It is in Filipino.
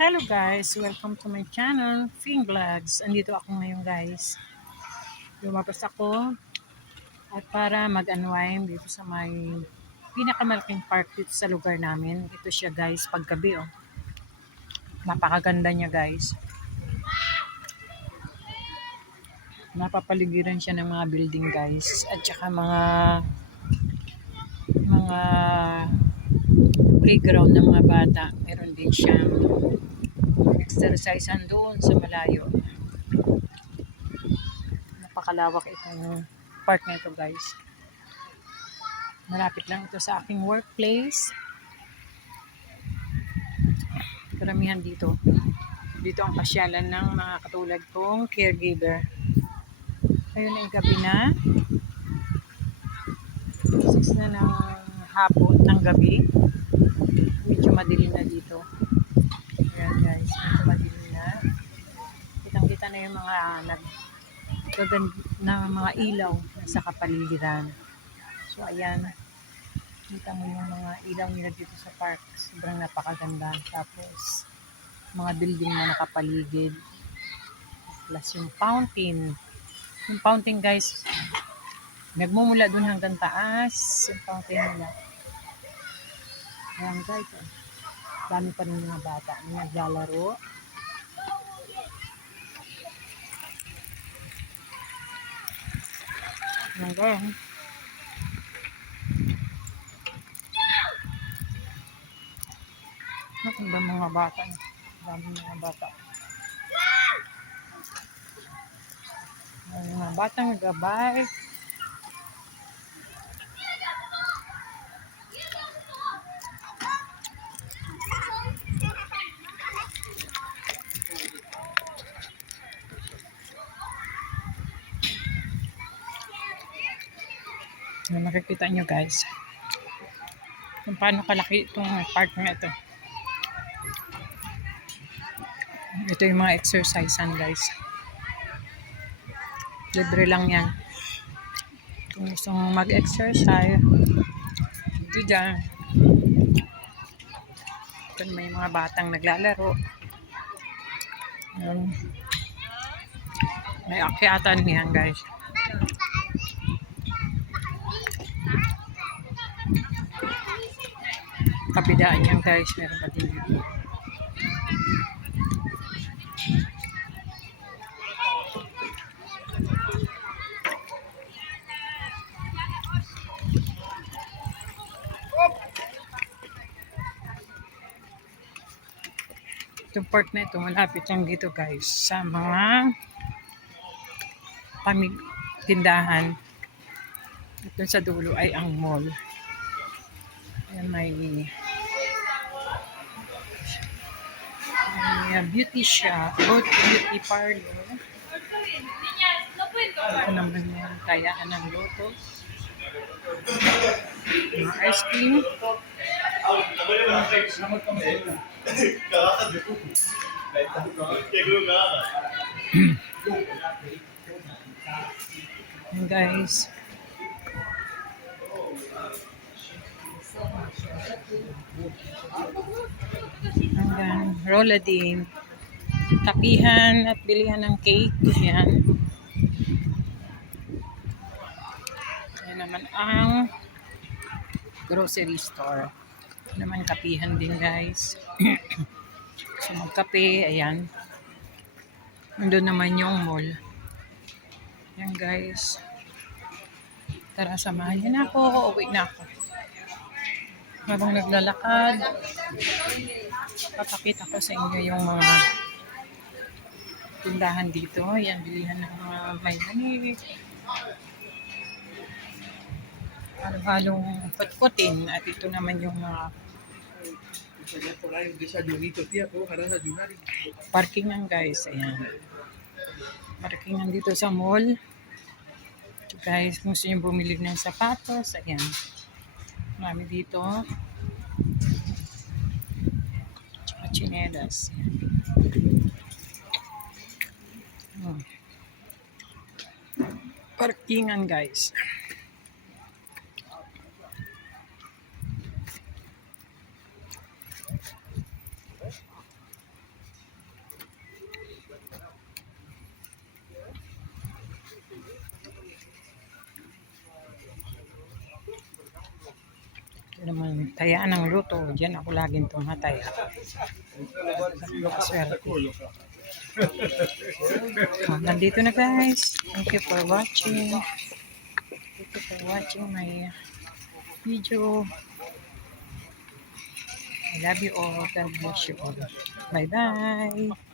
Hello guys, welcome to my channel, Fing Vlogs. Andito ako ngayon guys. Lumabas ako at para mag-unwind dito sa may pinakamalaking park dito sa lugar namin. Ito siya guys, paggabi oh. Napakaganda niya guys. Napapaligiran siya ng mga building guys at saka mga playground ng mga bata. Meron din siyang exercisean doon sa malayo. Napakalawak itong park na ito guys. Malapit lang ito sa aking workplace. Karamihan dito ang pasyalan ng mga katulad kong caregiver. Ngayon ay gabi na. 6 na ng hapon ng gabi. Medyo madilim na dito. Ayan guys, medyo madilim na. Kitang-kita na yung mga na mga ilaw sa kapaligiran. So ayan, kita mo yung mga ilaw nila dito sa park. Sobrang napakaganda. Tapos mga building na nakapaligid. Plus yung fountain. Yung fountain guys, nagmumula dun hanggang taas. Yung fountain nila. Ayan guys, dami pa rin mga bata na naglalaro. Ayan guys. Ang dami mga bata. Dami mga bata. Ang mga batang nagabay. Yung makikita nyo guys kung paano kalaki itong park na ito. Ito yung mga exercisean guys. Libre lang yan. Kung gusto mong mag-exercise, ito dyan. Ito may mga batang naglalaro. May akyatan yan guys. Kapidaan yan guys. Meron pa din dito. Itong park na ito, malapit lang dito guys sa mga tindahan. At dun sa dulo ay ang mall. Ayan, may beauty shop, beauty parlor. Ito naman yung kayaan ng Lotus. Mga ice cream. And guys, hanggang Roladin, tapihan at bilihan ng cake. Yan. Yan naman ang grocery store. Yan naman kapihan din guys. So magkape, ayan. Nandun naman yung mall. Yan guys. Tara, samahan niyo na ako. Uwi na ako. Habang naglalakad, papakita ko sa inyo yung mga tindahan dito. Yan, bilihan ng mga may manik. Halong putputin. At ito naman yung mga parkingan guys. Ayan. Parkingan dito sa mall. So guys, kung gusto nyo bumili ng sapatos, ayan. Marami dito. Tsaka chinelas. Parkingan guys. naman tayaan ng luto. Diyan ako laging tumataya. Swerte. Nandito na guys. Thank you for watching. Thank you for watching my video. I love you all. God bless you all. Bye-bye.